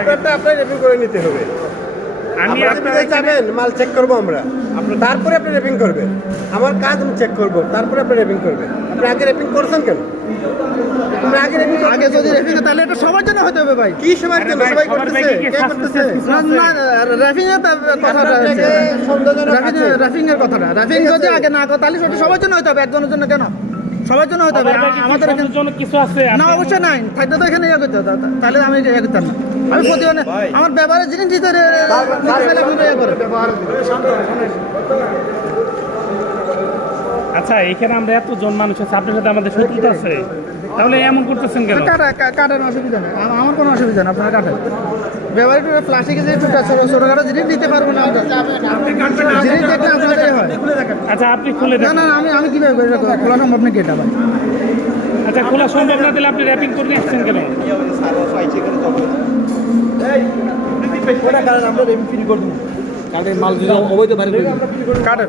আপনারটা আপনার রেপিং করে নিতে হবে। আমি আপনি আপনার যাবেন মাল চেক করব আমরা। তারপরে আপনি রেপিং করবেন। আমার কাজ আমি চেক করব তারপরে আপনি রেপিং করবেন। আপনি আগে রেপিং করছেন কেন? আগে রেপিং আগে যদি রেফিং তাহলে এটা সবার জন্য হতে হবে ভাই। কি সবার জন্য? সবাই করতেছে। ব্যাগে কে করতেছে? না না এর কথাটা এর কথাটা। যদি আগে না করে তাহলে সেটা সবার জন্য হতে হবে একজনের জন্য কেন? সবার জন্য হতে হবে আমাদের এখানে কিছু আছে? না অবশ্যই নাই থাকলে তো এখানে ইয়ে করতে হতো তাহলে আমি ইয়ে করতাম না। আমি প্রতিদিন আমার ব্যবহারের জিনিস দিতে আচ্ছা এখানে আমরা এতজন মানুষ আছে আপনার সাথে আমাদের শত্রুতা আছে। তাহলে এমন করতেছেন কেন? কাটা কাটার অসুবিধা নেই আম- আমার কোনো অসুবিধা নেই আপনারা কাটেন। ব্যবহারিক প্লাস্টিকে যে টুকটা ছোট ছোটখাটো জিনিস দিতে পারব না আমরা। জিনিস দেখলে আপনাদের হয়। আচ্ছা আপনি খুলে না না না, আমি আমি কীভাবে করে খোলা সম্ভব নাকি এটা ভাই আচ্ছা খোলা সম্ভব না দিলে আপনি র্যাপিং করে নিয়ে আসছেন কেন? আপনি তুলেন, খুলে কাটেন আচ্ছা বুঝতে পারছি খুলে আপনি তুলেন খুলে কাটেন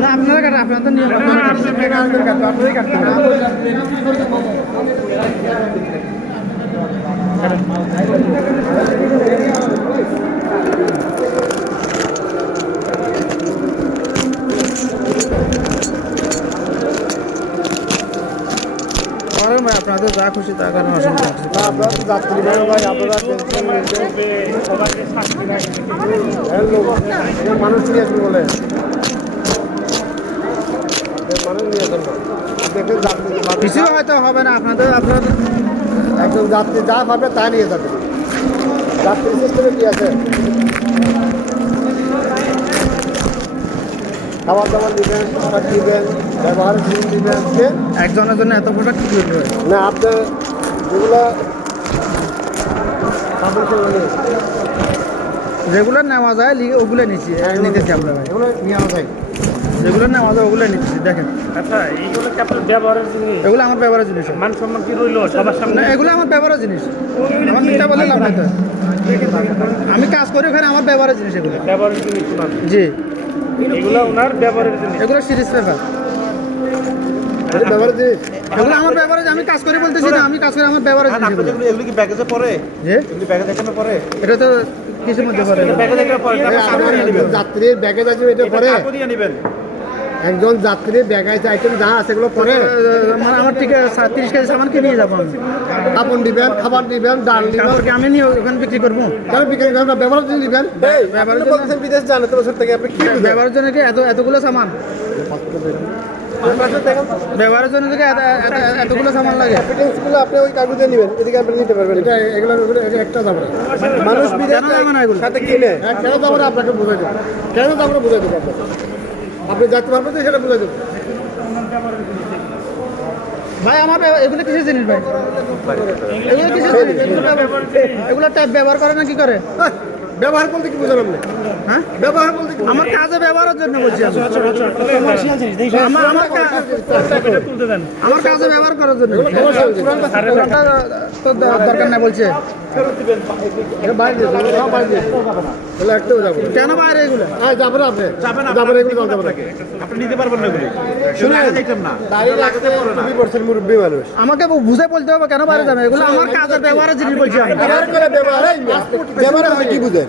না আপনারা কাটেন আপনারা তো নিয়ম। আপনারই কাটতে আপনাদের যা খুশি তা করেন অসুবিধা। আপনারা যাত্রী ভাই ভাই মানুষ নিয়ে বলে। কিছু হয়তো হবে না আপনাদের আপনাদের একজন যাত্রী যা পাবে তা নিয়ে যাবে। যাত্রী সিস্টেমে কি আছে? খাবার দাবার দিবেন পোশাক দিবেন ব্যবহারের জিনিস দিবেন একজনের জন্য এত প্রোডাক্ট কি হয় না আপনার যেগুলো রেগুলার নেওয়া যায় লিগে ওগুলো নিচ্ছি নিতেছি আমরা। ভাই এগুলো আসা যায় যেগুলো নেওয়া যায় ওগুলো নিচ্ছি দেখেন। আচ্ছা এইগুলো কি আপনার ব্যবহারের জিনিস? এগুলো আমার ব্যবহারের জিনিস। মান সম্মান কি রইল সবার সামনে? না এগুলো আমার ব্যবহারের জিনিস। আমার মিথ্যা বলে লাভ নাই তো। আমি কাজ করি ওখানে আমার ব্যবহারের জিনিস এগুলো। ব্যবহারের জিনিস জি। এগুলো ওনার ব্যবহারের জিনিস। এগুলো সিরিজ পেপার। ব্যবহারের এগুলো আমার ব্যবহারের আমি কাজ করে বলতেছি না আমি কাজ করে আমার ব্যবহারের জিনিস এগুলো। কি প্যাকেজে পড়ে? যে এগুলি প্যাকেজ এখানে পড়ে? এটা তো কিসের মধ্যে পড়ে। যাত্রীর ব্যাগেজ আছে এটা পরে একজন যাত্রীর ব্যাগেজ আইটেম যা আছে এগুলো পরে। মানে আমার ঠিক তিরিশ কেজি সামান কিনে নিয়ে যাব আমি। কাপড় দিবেন খাবার দিবেন ডাল দিবেন। আমি নিয়ে ওখানে বিক্রি করব? কেন বিক্রি করেন না? ব্যবহারের জন্য দিবেন। ব্যবহারের আপনি বিদেশ যান এত বছর থেকে আপনি কি? ব্যবহারের জন্য এত এতগুলো সামান? আপনার সাথে দেখেন। ব্যবহারের জন্য কি এত- এত- এতগুলো সামান লাগে। আপনি ওই কাগজে নেবেন এদিকে আপনি নিতে পারবেন। এটা এগুলো একটা যাবে। মানুষ বিদেশ না এগুলো? সাথে কিনে। হ্যাঁ কেন যাবে আপনাকে বুঝাই দেবো। কেন না বুঝাই দেবো আপনাকে? আপনি যাতে পারবেন তো সেটা বুঝাই দেবো। ভাই আমার এগুলো কিসের জিনিস ভাই? এগুলো কিসের জিনিস? এগুলো ট্যাপ ব্যবহার করে না কি করে? ব্যবহার করতে কি বুঝলাম আপনি হ্যাঁ? ব্যবহার বলতে আমার কাজে ব্যবহারের জন্য বলছি আমার কাজে ব্যবহার করার জন্য। তো দরকার নাই বলছে। কেন বাইরে এগুলো? হ্যাঁ আপনি। যাবেন এগুলো আপনি নিতে পারবেন না আমাকে বুঝে বলতে হবে কেন বাইরে যাবে? এগুলো আমার কাজের ব্যবহারের জিনিস বলছি ব্যবহার করে ব্যবহার এই ব্যবহার কি বুঝেন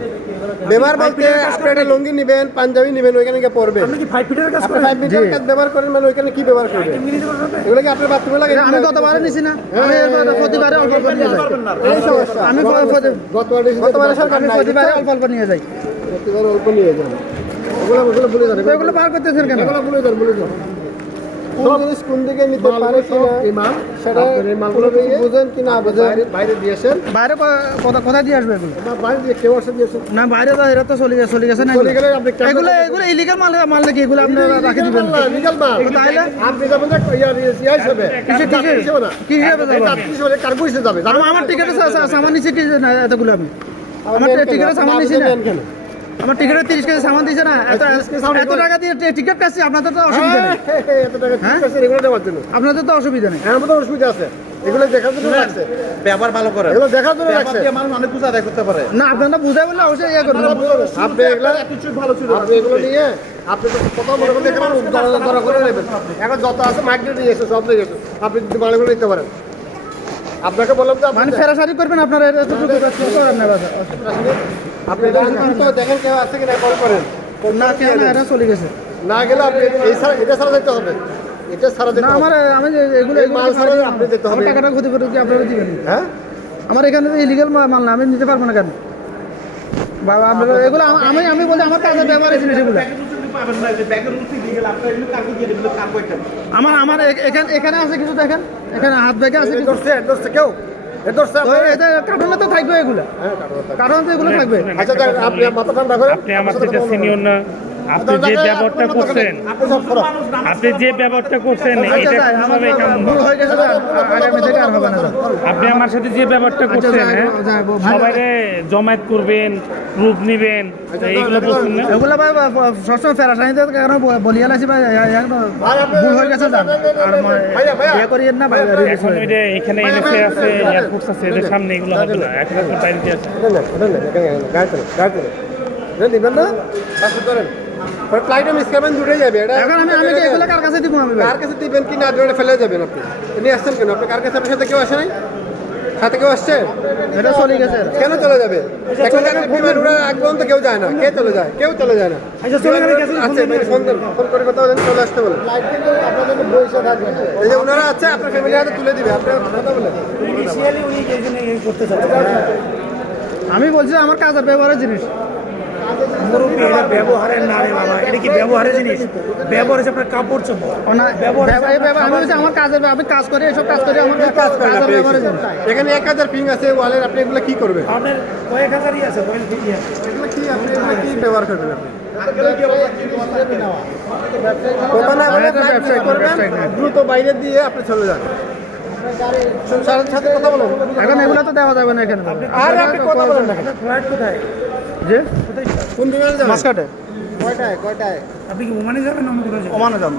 ব্যবহার বলতে আপনি একটা লুঙ্গি নেবেন পাঞ্জাবি নেবেন ওইখানে গিয়ে পরবেন। আপনি ফাইভ মিটার কাজ ব্যবহার করেন মানে ওইখানে কি ব্যবহার করবেন? এগুলো কি আপনার বাথরুমে লাগে আমি গতবারে নিছি না। আমি এবার প্রতিবারে অল্প অল্প নিয়ে যাই। এই সমস্যা। আমি গতবার গতবারে আমি প্রতিবারে অল্প অল্প নিয়ে যাই। প্রতিবার অল্প নিয়ে যান। ওগুলো ওগুলো ভুলে যান এগুলো বার করতেছেন কেন? এগুলো ভুলে যান ভুলে যান। কোন জিনিস কোন দিকে নিতে পারে কিনা? সেটা মালগুলো বুঝেন কি না বুঝেন। বাইরে দিয়েছেন বাইরে কোথায় দিয়ে আসবে এগুলো? বাইরে দিয়ে কেউ আসে দিয়েছেন না বাইরে তো এরা তো চলে গেছে চলে গেছে না চলে গেলে আপনি এগুলো এগুলো ইলিগাল মাল মাল নাকি এগুলো আপনারা রাখে দিবেন? লিগাল মাল। তাহলে আপনি যাবেন না ইয়া ইয়া হিসেবে। কিসে যাত্রী কি হিসেবে যাব? যাত্রী হিসেবে কার্গো হিসেবে যাবে? আমার আমার টিকেটে সামান নিচে কি না এতগুলো আমি। আমার নেন কেন? টিকিটের সামান আপনি দিছি না। নেন কেন? আমার টিকিটের তিরিশ কেজি সামান দিছে না? এত এত টাকা দিয়ে টিকিট কাটছি আপনাদের তো অসুবিধা নেই। হ্যাঁ, এত টাকা হ্যাঁ? ঠিক আছে, এগুলো দেওয়ার জন্য। আপনাদের তো অসুবিধা নেই। মধ্যে অসুবিধা আছে। এগুলো দেখার জন্য ব্যবহার ভালো করে এগুলো দেখার জন্য মানুষ অনেক কিছু আদায় করতে পারে। না আপনারা বুঝাই বললে অবশ্যই ইয়ে করবেন। আপনি এগুলো আপনি এগুলো নিয়ে আপনি তো দরা দরা করে নেবেন। এখন যত আছে মাইগ্রেট নিয়ে এসে সব নিয়ে এসে আপনি যদি মালগুলো নিতে পারেন। আপনাকে বললাম যে আপনি মানে ফেরাসারি করবেন আপনারা এতটুকু নেই বাসা আপনি দেখেন কেউ আছে কিনা কল করেন। না কেন না এটা চলে গেছে। না গেলে আপনি এই ছাড়া এটা ছাড়া যেতে হবে। এটা ছাড়া যেতে আমার আমি এগুলো মাল ছাড়া ছাড়া আপনি যেতে হবে। টাকাটা ক্ষতি করে কি আপনারা দিবেন? হ্যাঁ? আমার এখানে ইলিগাল মাল না আমি নিতে পারব না কেন? বাবা আপনারা এগুলো আমি আমি বলি আমার কাজের ব্যবহার আমার আমার এখানে এখানে আছে কিছু দেখেন? এখানে হাত ব্যাগে আছে কেউ? এ তো থাকবে এগুলো। হ্যাঁ। কারণ তো এগুলো থাকবে। আচ্ছা আপনি মাথা ঠান্ডা করেন আপনি আমার সিনিয়র না। আপনি যে ব্যবহারটা করছেন আপনি যে ব্যবহারটা করছেন আচ্ছা, এটা আমার কোনোভাবেই কাম্য? ভুল হয়ে গেছে আগামী থেকে আর হবে না আপনি আমার সাথে যে ব্যাপারটা করছেন হ্যাঁ সবাই জমায়েত করবেন প্রুফ নিবেন এইগুলো বলছেন না এগুলো ভাই বা- বা- সবসময় ফেরাসানিতে কারণ বলিয়া লাগছি ভাই ভুল হয়ে গেছে যান আর ইয়ে করিয়েন না ভাই এখন ওই এখানে এনএসএ আছে এয়ারফোর্স আছে এদের সামনে এগুলো হবে না এখন আছে। না? ধরেন। Flight এ করবেন, দূরে যাবে। এটা- এখন আমি আমি কি এগুলো কার কাছে দিব আমি কার কাছে দিবেন কি না এটা ফেলে যাবেন আপনি। নিয়ে আসছেন কেন? আপনি কার কাছে আপনার সাথে কেউ আসে নাই? সাথে কেউ আসছে? এটা চলে গেছে কেন চলে যাবে? এখন বিমান উড়ার আগ পর্যন্ত কেউ যায় না। কে চলে যায়? কেউ চলে যায় না। আছে, ভাই, ফোন দেন, ফোন করে কথা বলেন, চলে আসতে বলেন। এই যে ওনারা আছে, আপনার ফ্যামিলি হাতে তুলে দিবে। আপনি কথা বলেন। আমি বলছি আমার কাজের ব্যবহারের জিনিস মুরব্বী এটা ব্যবহারের না রে বাবা। এটা কি ব্যবহারের জিনিস? ব্যবহার হচ্ছে আপনার কাপড় চোপড়। আমি বলছি আমার কাজের আমি কাজ করি এসব কাজ করি আমার কাজ জিনিস এখানে এক হাজার পিং আছে ওয়ালের আপনি এগুলো কি করবেন? আপনার কয়েক হাজারই আছে কয়েক ফিটি আছে। এগুলো কি আপনি এগুলো কি ব্যবহার করবেন আপনি। দ্রুত বাইরে দিয়ে আপনি চলে যান সাথে সাথে কথা বলেন। এখন এগুলো তো দেওয়া যাবে না এখানে। আর আপনি কথা বলেন না কোথায়? যে? কোন বিমানে যাবেন? মাসকাটে। কয়টায় কয়টায়? আপনি কি ওমানে যাবেন না অন্য কোথাও যাবেন? ওমানে যাব।